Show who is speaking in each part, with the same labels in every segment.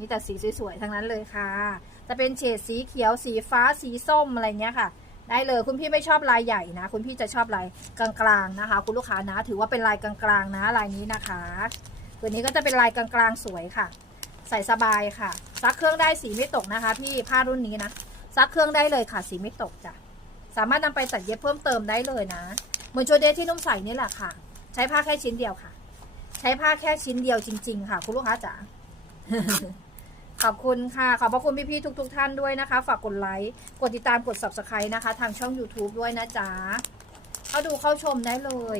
Speaker 1: มีแต่สีสวยๆ ทั้งนั้นเลยค่ะ จะเป็นเฉดสีเขียวสีฟ้าสีส้มอะไรเงี้ยค่ะ ได้เลยคุณพี่ไม่ชอบลายใหญ่นะ คุณพี่จะชอบลายกลางๆนะคะ คุณลูกค้านะ ถือว่าเป็นลายกลางๆนะลายนี้นะคะตัวนี้ก็จะเป็นลายกลางๆสวยค่ะ ใส่สบายค่ะ ซักเครื่องได้สีไม่ตกนะคะ พี่ผ้ารุ่นนี้นะซักเครื่องได้เลยค่ะ สีไม่ตกจ้ะสามารถนำไปตัดเย็บเพิ่มเติมได้เลยนะเหมือนโชเดที่นุ่มใส่นี่แหละค่ะ ใช้ผ้าแค่ชิ้นเดียวค่ะ ใช้ผ้าแค่ชิ้นเดียวจริง ๆ ค่ะ คุณลูกค้าจ๋า ขอบคุณค่ะ ขอบพระคุณพี่ๆทุก ๆ ท่านด้วยนะคะ ฝากกดไลค์กดติดตามกด subscribe นะคะ ทางช่อง YouTube ด้วยนะจ๊ะเข้าดูเข้าชมได้เลย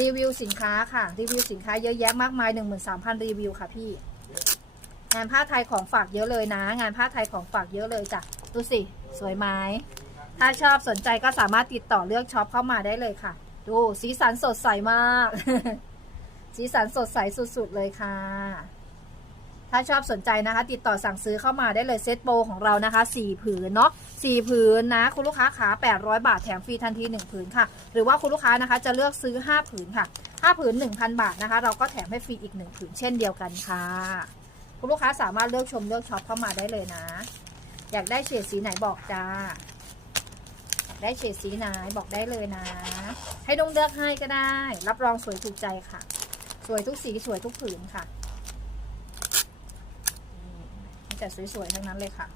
Speaker 1: รีวิวสินค้าค่ะ รีวิวสินค้าเยอะแยะมากมาย 13,000 รีวิวค่ะพี่งานผ้าไทยของฝากเยอะเลยนะ งานผ้าไทยของฝากเยอะเลยจ้ะดูสิ สวยไหมถ้าชอบสนใจก็สามารถติดต่อเลือกช็อปเข้ามาได้เลยค่ะ ดูสีสันสดใสมาก สีสันสดใสสุดๆเลยค่ะ ถ้าชอบสนใจนะคะ ติดต่อสั่งซื้อเข้ามาได้เลยเซตโปรของเรานะคะ 4 ผืนเนาะ4ผืนนะ คุณลูกค้าขา800 บาทแถมฟรีทันที 1 ผืนค่ะ หรือว่าคุณลูกค้านะคะจะเลือกซื้อ 5 ผืนค่ะ 5 ผืน 1,000 บาทนะคะ เราก็แถมให้ฟรีอีก 1 ผืนเช่นเดียวกันค่ะ คุณลูกค้าสามารถเลือกชมเลือกช็อปเข้ามาได้เลยนะ อยากได้เฉดสีไหนบอกจ้าอยากได้เฉดสีไหนบอกได้เลยนะ ให้นุ่งเลือกให้ก็ได้ รับรองสวยถูกใจค่ะ สวยทุกสีสวยทุกผืนค่ะ มี แต่สวยๆ ทั้งนั้นเลยค่ะ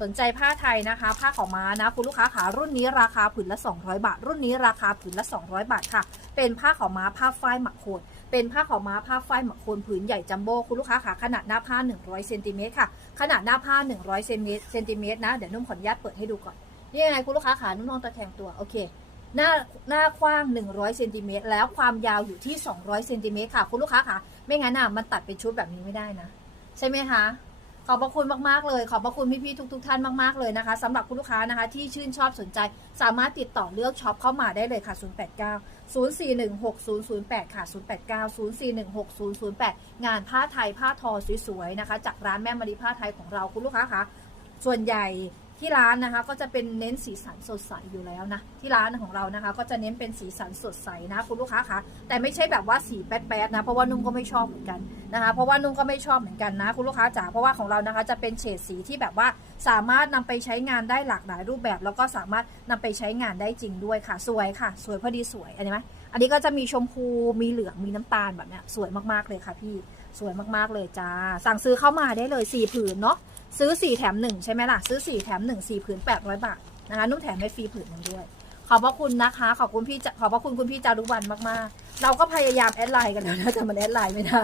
Speaker 1: สนใจผ้าไทยนะคะ ผ้าของม้านะ คุณลูกค้าขารุ่นนี้ราคาผืนละ 200 บาท รุ่นนี้ราคาผืนละ 200 บาทค่ะ เป็นผ้าของม้าผ้าฝ้ายหมักโคนเป็นผ้าของม้าผ้าฝ้ายหมักโคนผืนใหญ่จัมโบ้คุณลูกค้าขาขนาดหน้าผ้า 100เซนติเมตรค่ะ ขนาดหน้าผ้า 100เซนเซนติเมตรนะ เดี๋ยวนุ่มขออนุญาตเปิดให้ดูก่อนนี่ยังไงคุณลูกค้าขานุ่มลองตะแคงตัวโอเคหน้าหน้ากว้าง 100เซนติเมตรแล้วความยาวอยู่ที่ 200เซนติเมตรค่ะ คุณลูกค้าขาไม่งั้นอะมันตัดเป็นชุดแบบนี้ไม่ได้นะ ใช่ไหมคะ ขอบพระคุณมากๆเลย ขอบพระคุณพี่ๆทุก ๆ ท่านมากๆเลยนะคะสำหรับคุณลูกค้านะคะ ที่ชื่นชอบสนใจ สามารถติดต่อเลือกช็อปเข้ามาได้เลยค่ะ 089 0416 008 ค่ะ 089 0416 008 งานผ้าไทยผ้าทอสวยๆนะคะ จากร้านแม่มารีผ้าไทยของเราคุณลูกค้าคะส่วนใหญ่ที่ร้านนะคะก็จะเป็นเน้นสีสันสดใสอยู่แล้วนะที่ร้านของเรานะคะ ก็จะเน้นเป็นสีสันสดใสนะคุณลูกค้าคะแต่ไม่ใช่แบบว่าสีแป๊ดๆนะเพราะว่านุ่มก็ไม่ชอบเหมือนกัน นะคะ เพราะว่านุ่งก็ไม่ชอบเหมือนกันนะ คุณลูกค้าจ๋าเพราะว่าของเรานะคะ จะเป็นเฉดสีที่แบบว่าสามารถนำไปใช้งานได้หลากหลายรูปแบบ แล้วก็สามารถนำไปใช้งานได้จริงด้วยค่ะ สวยค่ะ สวยพอดีสวยอันนี้ไหมอันนี้ก็จะมีชมพูมีเหลืองมีน้ำตาลแบบเนี้ยสวยมากๆเลยค่ะพี่สวยมากๆเลยจ้า สั่งซื้อเข้ามาได้เลย4ผืนเนาะซื้อ 4 แถม 1 ใช่ไหมล่ะ ซื้อ 4 แถม 1 4ผืน800 บาทนะคะนุ่มแถมให้ฟรีผืนหนึงด้วย ขอบพระคุณนะคะ ขอบคุณพี่จะขอบพระคุณคุณพี่จารุวรรณมากๆ เราก็พยายามแอดไลน์กันแล้วนะแต่มันแอดไลน์ไม่ได้